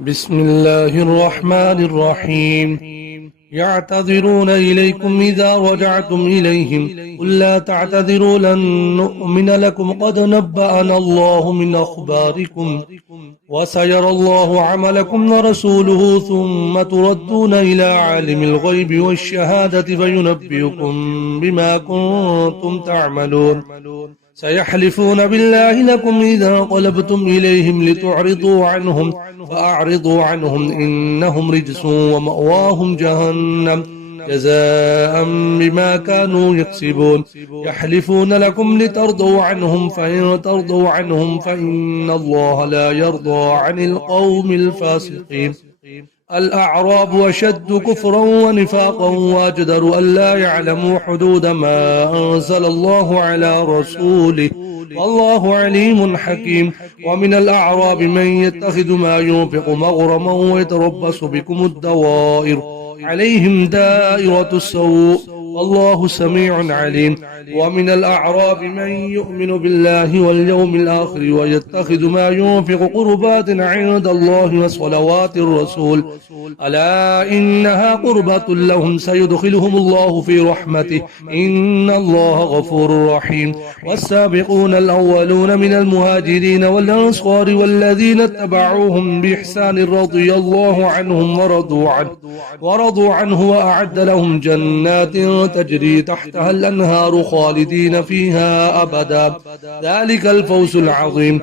بسم الله الرحمن الرحيم. يعتذرون إليكم إذا رجعتم إليهم قل لا تعتذروا لن نؤمن لكم قد نبأنا الله من أخباركم وسيرى الله عملكم ورسوله ثم تردون إلى عالم الغيب والشهادة فينبئكم بما كنتم تعملون. سيحلفون بالله لكم إذا انقلبتم إليهم لتعرضوا عنهم فأعرضوا عنهم إنهم رجس ومأواهم جهنم جزاء بما كانوا يكسبون. يحلفون لكم لترضوا عنهم فإن ترضوا عنهم فإن الله لا يرضى عن القوم الفاسقين. الأعراب أشد كفرا ونفاقا وأجدر ألا يعلموا حدود ما أنزل الله على رسوله والله عليم حكيم. ومن الأعراب من يتخذ ما ينفق مغرما ويتربص بكم الدوائر عليهم دائرة السوء والله سميع عليم. ومن الأعراب من يؤمن بالله واليوم الآخر ويتخذ ما ينفق قربات عند الله وصلوات الرسول ألا إنها قربة لهم سيدخلهم الله في رحمته إن الله غفور رحيم. والسابقون الأولون من المهاجرين والأنصار والذين اتبعوهم بإحسان رضي الله عنهم ورضوا عنه وأعد لهم جنات تجري تحتها الأنهار خالدين فيها أبدا ذلك الفوز العظيم.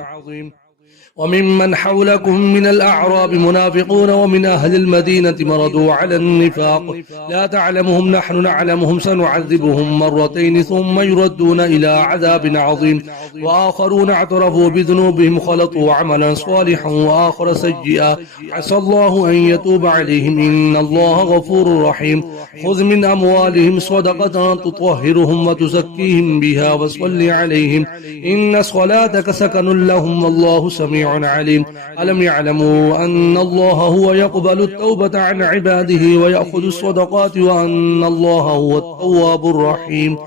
وممن حولكم من الأعراب منافقون ومن أهل المدينة مرضوا على النفاق لا تعلمهم نحن نعلمهم سنعذبهم مرتين ثم يردون إلى عذاب عظيم. وآخرون اعترفوا بذنوبهم خلطوا عملا صالحا وآخر سيئا عسى الله أن يتوب عليهم إن الله غفور رحيم. خذ من أموالهم صدقة تطهرهم وتزكيهم بها وصل عليهم إن صلاتك سكن لهم والله سميع عليم. ألم يعلموا أن الله هو يقبل التوبة عن عباده ويأخذ الصدقات وأن الله هو التواب الرحيم.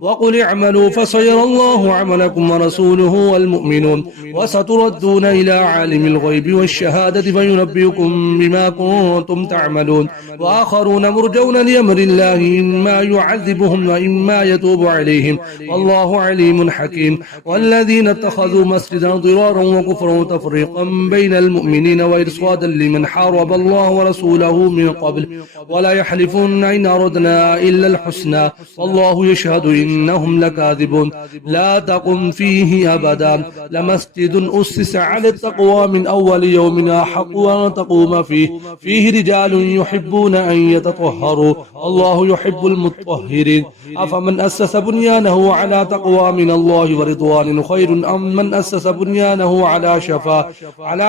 وقل اعملوا فسيرى الله عملكم ورسوله والمؤمنون وستردون إلى عالم الغيب والشهادة فينبئكم بما كنتم تعملون. وآخرون مرجون لأمر الله إما يعذبهم وإما يتوب عليهم والله عليم حكيم. والذين اتخذوا مسجدا ضرارا وكفرا تفريقا بين المؤمنين وإرصادا لمن حارب الله ورسوله من قبل ولا يحلفون إن أردنا إلا الحسنى والله يشهد إنهم لكاذبون. لا تقم فيه أبدا لمسجد أسس على التقوى من أول يوم أحق أن تقوم فيه رجال يحبون أن يتطهروا الله يحب المطهرين. أفمن أسس بنيانه على تقوى من الله ورضوان خير أم من أسس بنيانه على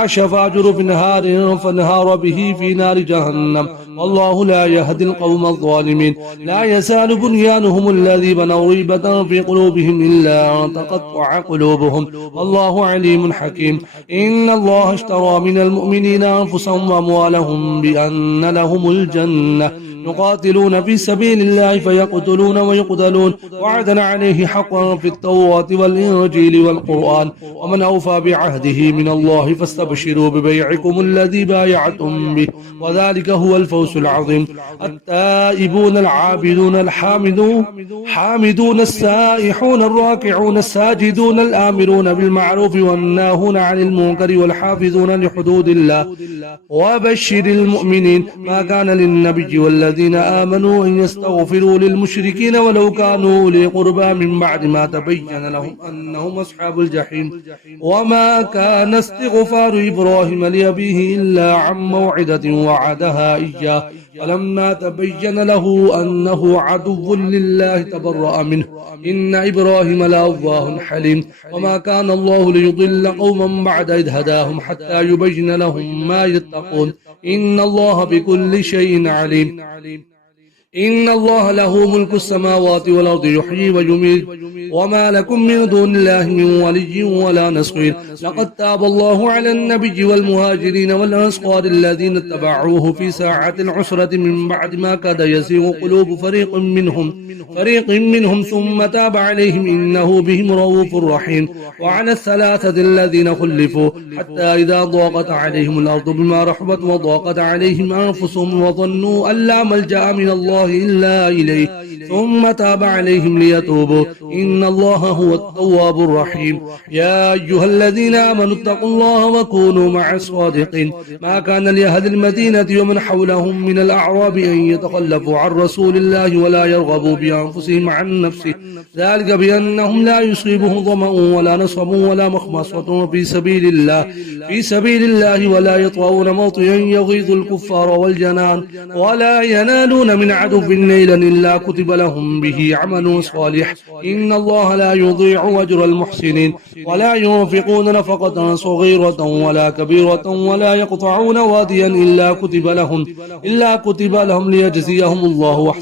شفا جرف نهار فانهار به في نار جهنم والله لا يهدي القوم الظالمين. لا يزال بنيانهم الذي بنوا ريبة في قلوبهم إلا أن تقطع قلوبهم والله عليم حكيم. إن الله اشترى من المؤمنين أنفسهم وأموالهم بأن لهم الجنة يقاتلون في سبيل الله فيقتلون ويقتلون وعدا عليه حقا في التوراة والإنجيل والقرآن ومن أوفى بعهده من الله فاستبشروا ببيعكم الذي بايعتم به وذلك هو الفوز العظيم. التائبون العابدون الحامدون السائحون الراكعون الساجدون الآمرون بالمعروف والناهون عن المنكر والحافظون لحدود الله وبشر المؤمنين. ما كان للنبي والذين آمنوا أن يستغفروا للمشركين ولو كانوا أولي قربى من بعد ما تبين لهم أنهم أصحاب الجحيم. وما كان استغفار إبراهيم لأبيه إلا عن موعدة وعدها إياه فلما تبين له أنه عدو لله تبرأ منه إن إبراهيم لأواه حليم. وما كان الله ليضل قوما بعد إذ هداهم حتى يبين لهم ما يتقون إن الله بكل شيء عليم. إن الله له ملك السماوات والأرض يحيي ويميت وما لكم من دون الله من ولي ولا نصير. لقد تاب الله على النبي والمهاجرين والأنصار الذين اتبعوه في ساعة العسرة من بعد ما كاد يزيغ قلوب فريق منهم ثم تاب عليهم إنه بهم رؤوف رحيم. وعلى الثلاثة الذين خلفوا حتى إذا ضاقت عليهم الأرض بما رحبت وضاقت عليهم أنفسهم وظنوا أن لا ملجأ من الله إلا إليه ثم تاب عليهم ليتوبوا إن الله هو التواب الرحيم. يا أيها الذين آمنوا اتقوا الله وكونوا مع الصادقين. ما كان لأهل المدينة ومن حولهم من الأعراب أن يتخلفوا عن رسول الله ولا يرغبوا بأنفسهم عن نفسه ذلك بأنهم لا يصيبهم ظمأ ولا نصب ولا مخمصة في سبيل الله ولا يطؤون موطئا يغيظ الكفار والجنان ولا ينالون من عدو نيلا إلا كتب لهم به عمل صالح إن الله لا يضيع أجر المحسنين. ولا ينفقون نفقة صغيرة ولا كبيرة ولا يقطعون واديا إلا كتب لهم ليجزيهم الله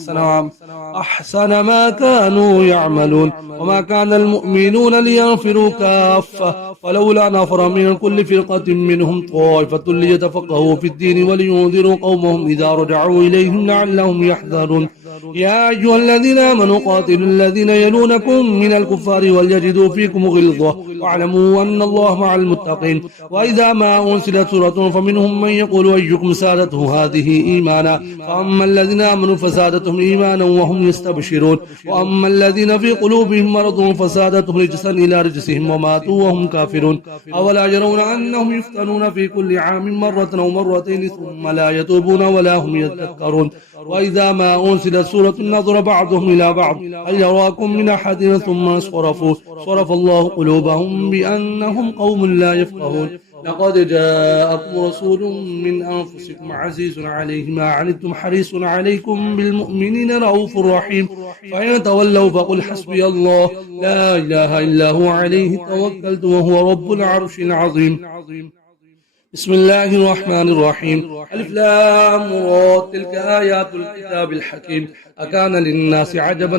أحسن ما كانوا يعملون. وما كان المؤمنون لينفروا كافة ولولا نفر من كل فرقة منهم طائفة ليتفقهوا في الدين ولينذروا قومهم إذا رجعوا إليهم لعلهم يحذرون. يا أيها الذين آمنوا قاتلوا الذين يلونكم من الكفار وليجدوا فيكم غلظة واعلموا أن الله مع المتقين. وإذا ما أنزلت سورة فمنهم من يقول أيكم زادته هذه إيمانا فأما الذين آمنوا فزادتهم إيمانا وهم يستبشرون وأما الذين في قلوبهم مرض فزادتهم رجسا إلى رجسهم وماتوا وهم كافرون. أولا يرون أنهم يفتنون في كل عام مرة أو مرتين ثم لا يتوبون ولا هم يذكرون. وإذا ما أنزلت سورة نظر بعضهم إلى بعض هل يراكم من أحد ثم صرف الله قلوبهم بأنهم قوم لا يفقهون. لقد جاءكم رسول من أنفسكم عزيز عليه ما عنتم حريص عليكم بالمؤمنين رؤوف رحيم. فإن تولوا فقل حسبي الله لا إله إلا هو عليه توكلت وهو رب العرش العظيم. بسم الله الرحمن الرحيم. ألف لام را تلك آيات الكتاب الحكيم. أكان للناس عجبا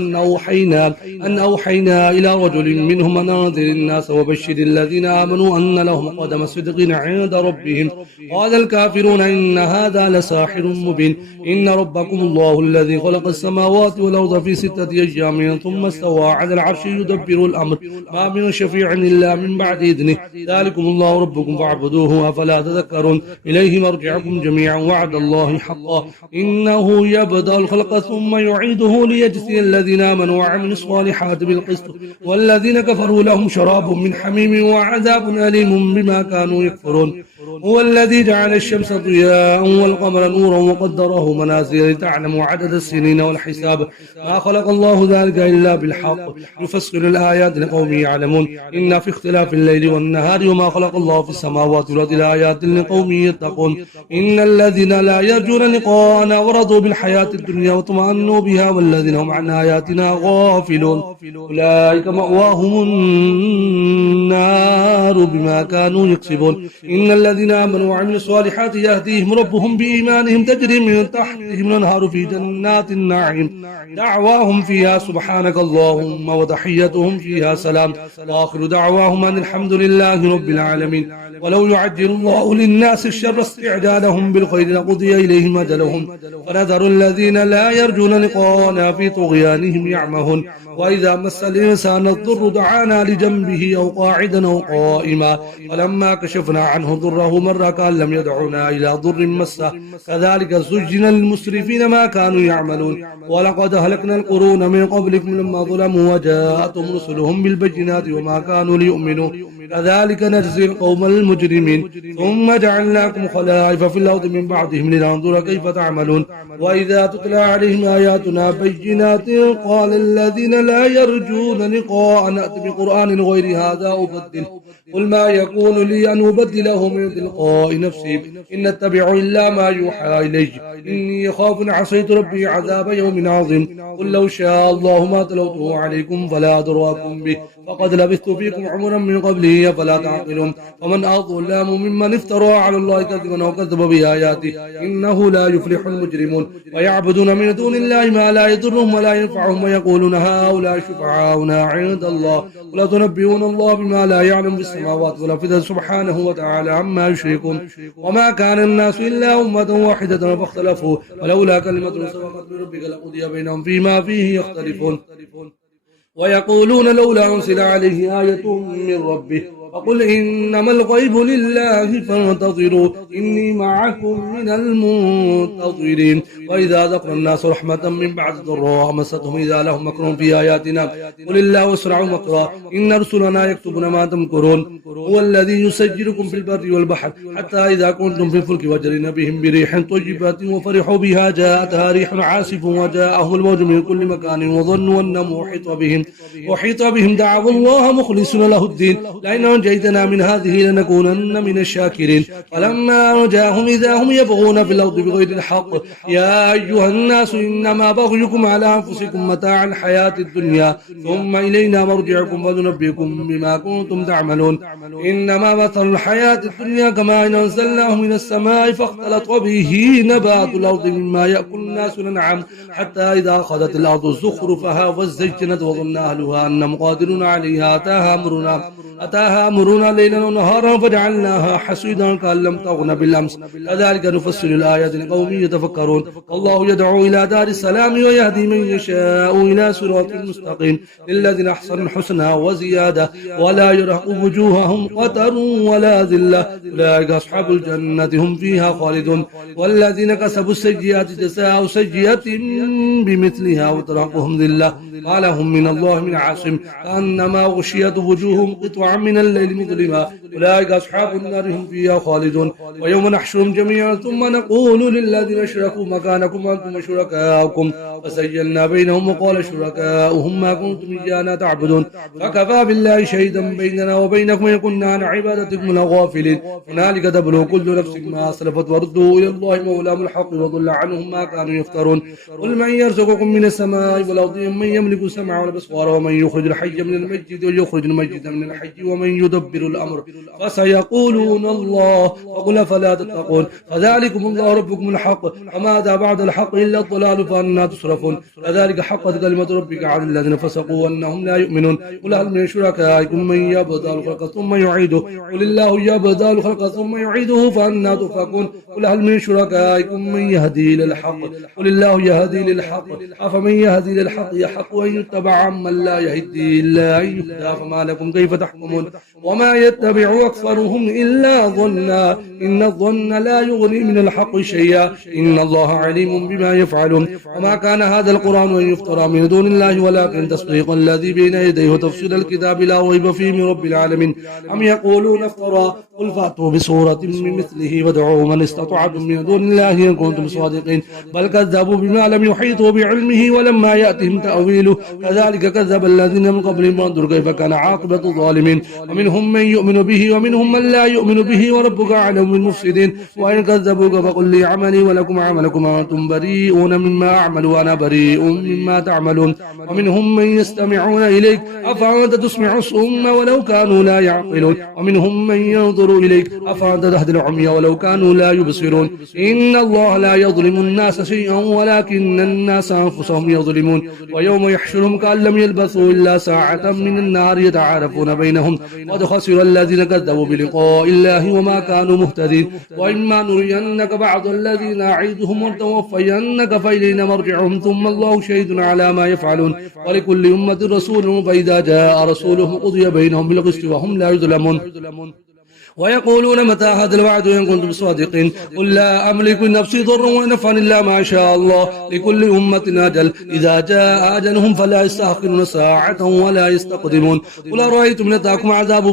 أن أوحينا إلى رجل منهم أن أنذر الناس وبشر الذين آمنوا أن لهم قدم صدق عند ربهم. قال الكافرون إن هذا لساحر مبين. إن ربكم الله الذي خلق السماوات والأرض في 6 أيام ثم استوى على العرش يدبر الأمر ما من شفيع إلا من بعد إذنه ذلكم الله ربكم فاعبدوه أفلا تذكرون. إليه مرجعكم جميعا وعد الله حقا إنه يبدأ الخلق ثم يعيده ليجزي الذين آمنوا وعملوا الصالحات بالقسط والذين كفروا لهم شراب من حميم وعذاب أليم بما كانوا يكفرون. هو الذي جعل الشمس ضياء والقمر نورا وقدره منازل لتعلموا عدد السنين والحساب ما خلق الله ذلك إلا بالحق يفسر الآيات لقوم يعلمون. إن في اختلاف الليل والنهار وما خلق الله في السماوات والأرض لآيات لقوم يتقون. إن الذين لا يرجون لقاءنا ورضوا بالحياة الدنيا واطمأنوا بها والذين هم عن آياتنا غافلون أولئك مأواهم النار بما كانوا يكسبون. إن الذين آمنوا وعملوا الصالحات يهديهم ربهم بإيمانهم تجري من تحتهم الأنهار في جنات النعيم دعواهم فيها سبحانك اللهم وتحيتهم فيها سلام وآخر دعواهم أن الحمد لله رب العالمين. ولو يعجل الله للناس الشر استعجالهم بالخير لقضي إليهم أجلهم فنذر الذين لا يرجون لقاءنا في طغيانهم يعمهون. وإذا مس الإنسان الضر دعانا لجنبه أو قاعدا أو قائما فلما كشفنا عنه ضره مر كأن لم يدعنا إلى ضر مسه كذلك زجن للمسرفين ما كانوا يعملون. ولقد أهلكنا القرون من قبلكم لما ظلموا وجاءتهم رسلهم بالبينات وما كانوا ليؤمنوا كذلك نجزي القوم المجرمين. ثم جعلناكم خلائف في الأرض من بعدهم لننظر كيف تعملون. وإذا تتلى عليهم آياتنا بينات قال الذين لا يرجون لقاء نأتي بقرآن غير هذا أبدله قل ما يكون لي أن أبدله من تلقاء نفسي إن أتبع إلا ما يوحى إلي إني أخاف إن عصيت ربي عذاب يوم عظيم. قل لو شاء الله ما تلوته عليكم فلا أدراكم به فقد لبثت فيكم عمرا من قبله أفلا تعقلون ومن أظلم ممن افترى على الله كذبا وكذب بآياته إنه لا يفلح المجرمون ويعبدون من دون الله ما لا يضرهم ولا ينفعهم ويقولون هؤلاء شفعاؤنا عند الله ولا تنبئون الله بما لا يعلم في السماوات ولا في الأرض سبحانه وتعالى عما يشركون وما كان الناس إلا أمة واحدة فاختلفوا ولولا كلمة سبقت من ربك لقضي بينهم فيما فيه يختلفون ويقولون لولا أنزل عليه آية من ربه فقل إنما الغيب لله فانتظروا إني معكم من المنتظرين وإذا ذكر الناس رحمة من بعد ضراء مستهم إذا لهم مكر في آياتنا قل الله أسرع مكرا إن رسلنا يكتبون ما تمكرون هو الذي يسجلكم في البر والبحر حتى إذا كنتم في الفلك وجرين بهم بريح طيبة وفرحوا بها جاءتها ريح عاصف وجاءهم الموج من كل مكان وظنوا أنهم أحيط بهم دعوا الله مخلصين له الدين لئن نجيتنا من هذه لنكونن من الشاكرين فلما نجاهم إذا هم يبغون في الأرض بغير الحق يا أيها الناس إنما بغيكم على أنفسكم متاع الحياة الدنيا ثم إلينا مرجعكم فننبئكم بما كنتم تعملون إنما مثل الحياة الدنيا كما إن أنزلناه من السماء فاختلط به نبات الأرض مما يأكل الناس والأنعام حتى إذا أخذت الأرض زخرفها وازينت وظن أهلها أنهم قادرون عليها أتاها أمرنا ليلا ونهارا فجعلناها حصيدا كأن لم تغن بالأمس كذلك نفصل الآيات لقوم يتفكرون الله يدعو إلى دار السلام ويهدي من يشاء إلى صراط مستقيم للذين أحسنوا الحسنى وزيادة ولا يرهق وجوههم قتر ولا ذلة أولئك أصحاب الجنة هم فيها خالدون والذين كسبوا السيئات جزاء سيئة بمثلها وترهقهم ذلة ما لهم من الله من عاصم كأنما غشيت وجوههم قطعا من الليل مظلما أولئك أصحاب النار هم فيها خالدون ويوم نحشرهم جميعا ثم نقول للذين أشركوا مكانكم أنتم شركاؤكم فسجلنا بينهم وقال شركاؤهم ما كنتم إيانا تعبدون فكفى بالله شهيدا بيننا وبينكم إن كنا عن عبادتكم لغافلين هنالك تبلو كل نفس ما أسلفت وردوا إلى الله مولاهم الحق وضل عنهم ما كانوا يفترون قل من يرزقكم من السماء والأرض من يملك السمع والأبصار ومن يخرج الحي من الميت ويخرج الميت من الحي ومن يدبر الأمر فسيقولون الله فقل فلا تتقون فذلكم الله ربكم الحق وماذا بعد الحق إلا الضلال فأنا تصرفون كذلك حقت كلمة ربك على الذين فسقوا أنهم لا يؤمنون قل هل من شركائكم من يبدأ الخلق ثم يعيده قل الله يبدأ الخلق ثم يعيده فأنا تؤفكون قل هل من شركائكم من يهدي إلى الحق قل الله يهدي للحق أفمن يهدي للحق يحق أن يتبع عمن لا يهدي إلا أن يهدى فما لكم كيف تحكمون وما يتبع أكثرهم إلا ظنا إن الظن لا يغني من الحق شيئا إن الله عليم بما يفعلون وما كان هذا القرآن أن يفترى من دون الله ولكن تصديق الذي بين يديه وتفصيل الكتاب لا ريب فيه من رب العالمين أم يقولون افترى قل فأتوا بسورة من مثله وادعوا من استطعتم من دون الله إن كنتم صادقين بل كذبوا بما لم يحيطوا بعلمه ولما يأتهم تأويله كذلك كذب الذين من قبلهم وانظر كيف كان عاقبة الظالمين ومنهم من يؤمن به ومنهم من لا يؤمن به وربك أعلم بالمفسدين وإن كذبوك فقل لي عملي ولكم عملكم وأنتم بريئون مما أعمل وأنا بريء مما تعملون ومنهم من يستمعون إليك أفأنت تسمع الصم ولو كانوا لا يعقلون ومنهم من ينظر إليك أفأنت تهدي العمي ولو كانوا لا يبصرون إن الله لا يظلم الناس شيئا ولكن الناس أنفسهم يظلمون ويوم يحشرهم كأن لم يلبثوا إلا ساعة من النهار يتعارفون بينهم قد خسر الذين كذبوا بلقاء الله وما كانوا مهتدين وإما نرينك بعض الذين نعيدهم ونتوفينك فإلينا مرجعهم ثم الله شهيد على ما يفعلون ولكل أمة رسول فإذا جاء رسولهم قضي بينهم بالقسط وهم لا يظلمون ويقولون متى هذا الوعد إن كنتم صادقين قل لا أملك لنفسي ضرا ولا نفعا إلا ما شاء الله لكل أمة أجل إذا جاء أجلهم فلا يستأخرون ساعة ولا يستقدمون قل أرأيتم إن أتاكم عذاب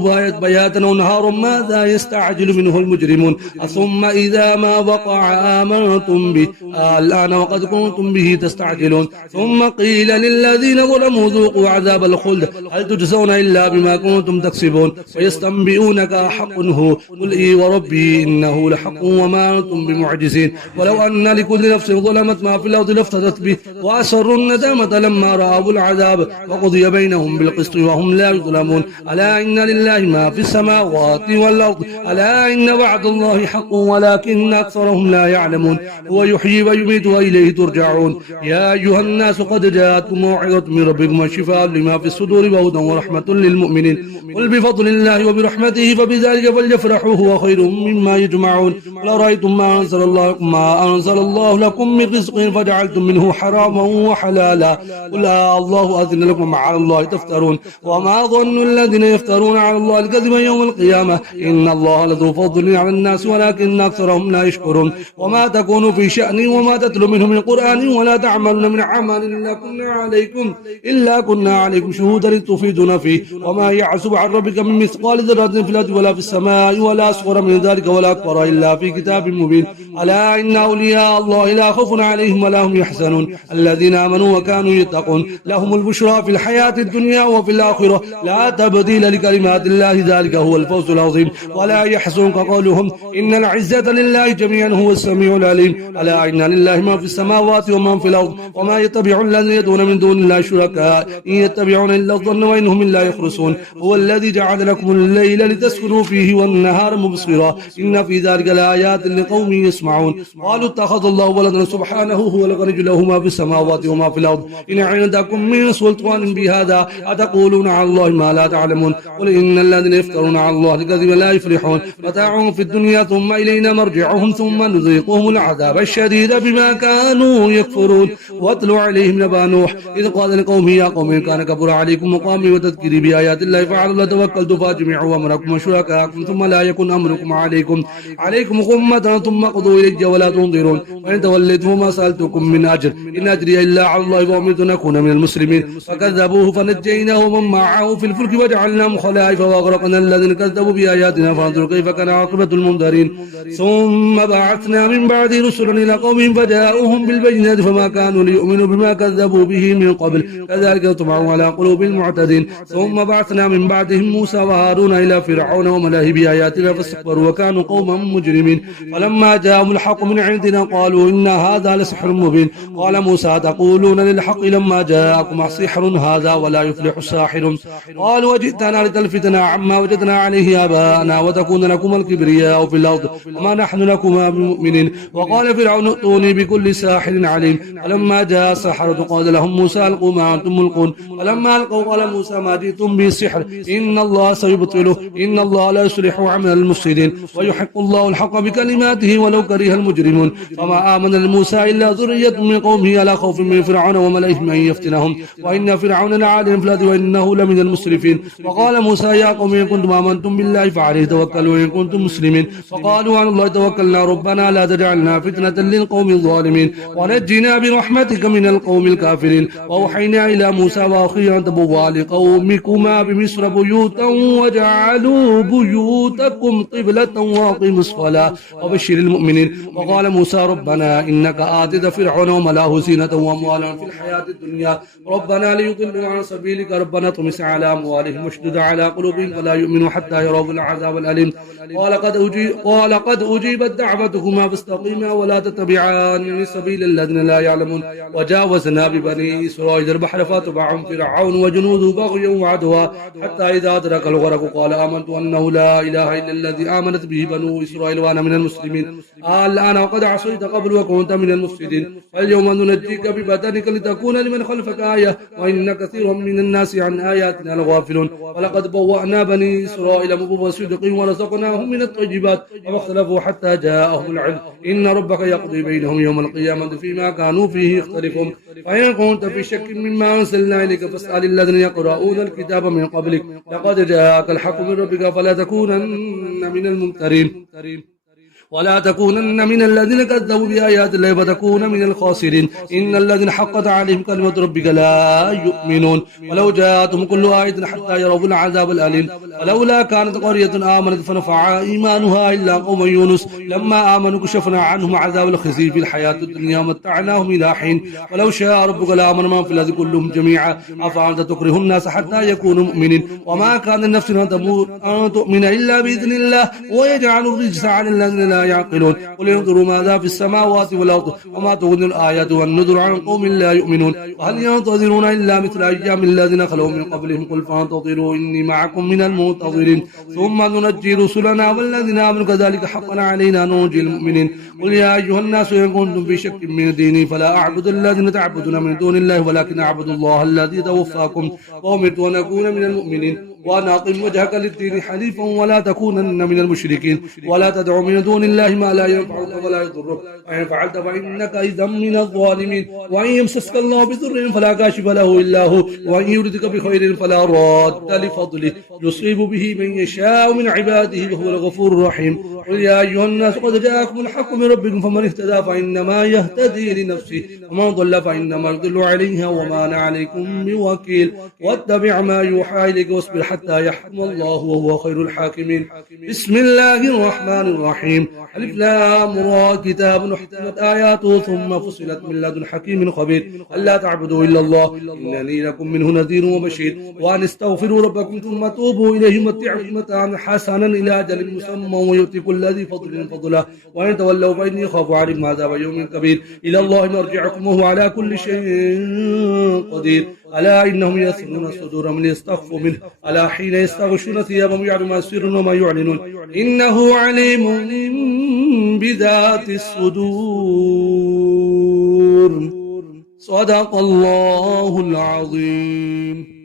بياتا ونهارا ماذا يستعجل منه المجرمون ثم إذا ما وقع آمنتم به الآن وقد كنتم به تستعجلون ثم قيل للذين ظلموا ذوقوا عذاب الخلد هل تجزون إلا بما كنتم تكسبون ويستنبئونك حق هو قل إي وربي إنه لحق وما أنتم بمعجزين ولو أن لكل نفس ظلمت ما في الأرض لافتدت به وأسروا الندامة لما رأوا العذاب وقضي بينهم بالقسط وهم لا يظلمون ألا إن لله ما في السماوات والأرض ألا إن وعد الله حق ولكن أكثرهم لا يعلمون هو يحيي ويميت وإليه ترجعون يا أيها الناس قد جاءتكم موعظة من ربكم وشفاء لما في الصدور وهدى ورحمة للمؤمنين قل بفضل الله وبرحمته فبذلك فليفرحوا هو خير مما يجمعون قل أرأيتم ما أنزل الله لكم من رزق فجعلتم منه حراما وحلالا قل الله أذن لكم على الله تفترون وما ظن الذين يفترون على الله الكذب يوم القيامة إن الله لذو فضل على الناس ولكن أكثرهم لا يشكرون وما تكون في شأن وما تتلو منه من قرآن ولا تعملون من عمل إلا كنا عليكم شهودا تفيدون فيه وما يعزب عن ربك من مثقال ذرة في الأرض ولا في السماء ولا أصغر من ذلك ولا أكبر إلا في كتاب مبين ألا إن أولياء الله لا خوف عليهم ولا هم يحزنون الذين آمنوا وكانوا يتقون لهم البشرى في الحياة الدنيا وفي الآخرة لا تبديل لكلمات الله ذلك هو الفوز العظيم ولا يحزنك قولهم إن العزة لله جميعا هو السميع العليم ألا إن لله ما في السماوات وما في الأرض وما يتبع الذين يدعون من دون الله شركاء إن يتبعون إلا الظن وإنهم إلا يخرصون هو الذي جعل لكم الليل لتسكنوا فيه والنهار مبصرا إن في ذلك لآيات لقوم يسمعون قالوا اتخذ الله ولدا سبحانه هو الغني له ما في السماوات وما في الأرض إن عندكم من سلطان بهذا أتقولون على الله ما لا تعلمون قل إن الذين يفترون على الله الكذب لا يفلحون متاع في الدنيا ثم إلينا مرجعهم ثم نذيقهم العذاب الشديد بما كانوا يكفرون واتل عليهم نبأ نوح إذ قال لقومه يا قوم إن كان كبر عليكم مقامي وتذكيري بآيات الله فعلى الله توكلت فاجمعوا أمركم وشركاءكم ثم لا يكن أمركم عليكم غمة ثم قضوا إلي ولا تنظرون وإن توليتم فما سألتكم من أجر إن أجري إلا على الله وأمرت أن أكون من المسلمين فكذبوه فنجيناه ومن معه في الفلك وجعلناهم خلائف وأغرقنا الذين كذبوا بآياتنا فانظروا كيف كان عاقبة المنذرين ثم بعثنا من بعد رسلا إلى قومهم فجاءوهم بالبينات فما كانوا ليؤمنوا بما كذبوا به من قبل كذلك طبعوا على قلوب المعتدين ثم بعثنا من بعدهم موسى وهارون إلى فرعون وملئه بآياتنا فاستكبروا وكانوا قوما مجرمين فلما جاءهم الحق من عندنا قالوا إن هذا لسحر مبين قال موسى تقولون للحق لما جاءكم سحر هذا ولا يفلح الساحر قالوا وجئتنا لتلفتنا عما وجدنا عليه آباءنا وتكون لكم الكبرياء في الأرض وما نحن لكما بمؤمنين وقال فرعون ائتوني بكل ساحر عليم فلما جاء السحرة قال لهم موسى ألقوا ما أنتم ملقون فلما ألقوا قال موسى ما جئتم به السحر إن الله سيبطله إن الله لا يصلح عمل المفسدين ويحق الله الحق بكلماته ولو كره المجرمون فما آمن لموسى إلا ذرية من قومه على خوف من فرعون وملئهم أن يفتنهم وإن فرعون لعال في الأرض وإنه لمن المسرفين وقال موسى يا قوم إن كنتم آمنتم بالله فعليه توكلوا إن كنتم مسلمين فقالوا على الله توكلنا ربنا لا تجعلنا فتنة للقوم الظالمين ونجنا برحمتك من القوم الكافرين وأوحينا إلى موسى وأخيه أن تبوأ لقومكما بمصر بيوتا وجعلوا بيوتكم قبلة وأقيموا الصلاة وبشر المؤمنين وقال موسى ربنا إنك آتيت فرعون وملأه زينة وأموالا في الحياة الدنيا ربنا ليضلوا عن سبيلك ربنا اطمس على أموالهم واشدد على قلوبهم فلا يؤمنوا حتى يروا العذاب الأليم قال قد أجيبت دعوتكما فاستقيما ولا تتبعان سبيل الذين لا يعلمون وجاوزنا ببني إسرائيل البحر فاتبعهم فرعون وجنوده بغيا وعدوا حتى إذا أدرك الغرق قال آمنت أنه لا إله إلا الذي آمنت به بنو إسرائيل وأنا من المسلمين الآن وقد عصيت قبل وكنت من المفسدين فاليوم ننجيك ببدنك لتكون لمن خلفك آية وإن كثيرا من الناس عن آياتنا لغافلون ولقد بوأنا بني إسرائيل مبوء صدق ورزقناهم من الطيبات وما اختلفوا حتى جاءهم العلم إن ربك يقضي بينهم يوم القيامة فيما كانوا فيه يختلفون فإن كنت في شك مما أنزلنا إليك فاسأل الذين يقرؤون الكتاب من قبلك لقد جاءك الحق من ربك فلا تكونن من الممترين ولا تكونن من الذين كذبوا بآيات الله فتكون من الخاسرين إن الذين حقت عليهم كلمة ربك لا يؤمنون ولو جاءتهم كل آية حتى يروا العذاب الأليم ولولا كانت قرية آمنت فنفعها إيمانها إلا قوم يونس لما آمنوا كشفنا عنهم عذاب الخزي في الحياة الدنيا ومتعناهم إلى حين ولو شاء ربك لآمن من في الأرض كلهم جميعا أفأنت تكره الناس حتى يكونوا مؤمنين وما كان النفس أن تؤمن إلا بإذن الله ويجعل الرجس على الذين لا يعقلون قل انظروا ماذا في السماوات والأرض وما تغني الآيات والنذر عن قوم لا يؤمنون وهل ينتظرون إلا مثل أيام الذين خلوا من قبلهم قل فانتظروا إني معكم من المنتظرين ثم ننجي رسلنا والذين آمنوا كذلك حقا علينا ننجي المؤمنين قل يا أيها الناس إن كنتم في شك من ديني فلا أعبد الذين تعبدون من دون الله ولكن أعبد الله الذي توفاكم وأمرت أن أكون من المؤمنين وأن أقم وجهك للدين حنيفا ولا تكونن من المشركين ولا تدع من دون الله ما لا ينفعك ولا يضرك وإن فعلت فإنك إذا من الظالمين وإن يمسسك الله بضر فلا كاشف له إلا هو وإن يردك بخير فلا راد لفضله يصيب به من يشاء من عباده وهو الغفور الرحيم قل يا أيها الناس قد جاءكم الحق من ربكم فمن اهتدى فإنما يهتدي لنفسه ومن ضل فإنما يضل عليها وما أنا عليكم بوكيل واتبع ما يوحى إليك واصبر حتى يحكم الله وهو خير الحاكمين بسم الله الرحمن الرحيم ألف لام را كتاب أحكمت آياته ثم فصلت من لدن حكيم خبير ألا تعبدوا إلا الله إنني لكم منه نذير وبشير وأن استغفروا ربكم ثم توبوا إليه متعكم متاعا حسنا إلى أجل مسمى ويؤتي كل ذي فضل فضله وإن تولوا فإني أخاف عليكم عذاب يوم كبير إلى الله مرجعكم وهو على كل شيء قدير ألا إنهم يسرون الصدور من يستخفوا منه ألا حين يستغشون ثيابهم يعلم ما يسرون وما يعلنون إنه عليم بذات الصدور صدق الله العظيم.